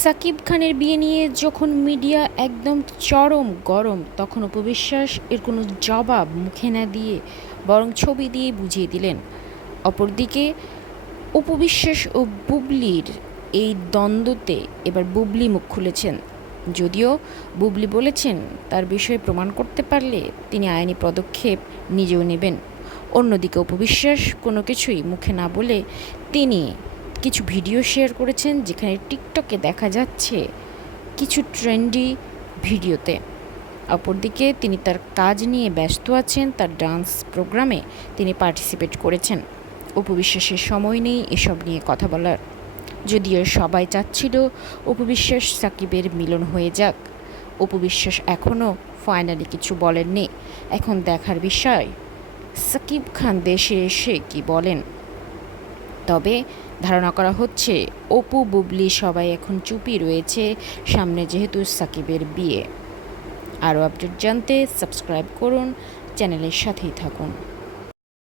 সাকিব খানের বিয়ে নিয়ে যখন মিডিয়া একদম চরম গরম, তখন অপু বিশ্বাস এর কোনো জবাব মুখে না দিয়ে বরং ছবি দিয়ে বুঝিয়ে দিলেন। অপরদিকে অপু বিশ্বাস ও বুবলির এই দ্বন্দ্বতে এবার বুবলি মুখ খুলেছেন। যদিও বুবলি বলেছেন তার বিষয়ে প্রমাণ করতে পারলে তিনি আইনি পদক্ষেপ নিজেও নেবেন। অন্যদিকে অপু বিশ্বাস কোনো কিছুই মুখে না বলে তিনি কিছু ভিডিও শেয়ার করেছেন, যেখানে টিকটকে দেখা যাচ্ছে কিছু ট্রেন্ডি ভিডিওতে। অপরদিকে তিনি তার কাজ নিয়ে ব্যস্ত আছেন, তার ডান্স প্রোগ্রামে তিনি পার্টিসিপেট করেছেন। অপু বিশ্বাসের সময় নেই এসব নিয়ে কথা বলার। যদিও সবাই চাচ্ছিল অপু বিশ্বাস সাকিবের মিলন হয়ে যাক, অপু বিশ্বাস এখনও ফাইনালি কিছু বলেননি। এখন দেখার বিষয় সাকিব খান দেশে এসে কি বলেন। তবে ধারণা করা হচ্ছে অপু বুবলি সবাই এখন চুপই রয়েছে, সামনে যেহেতু সাকিবের বিয়ে। আরও আপডেট জানতে সাবস্ক্রাইব করুন, চ্যানেলের সাথেই থাকুন।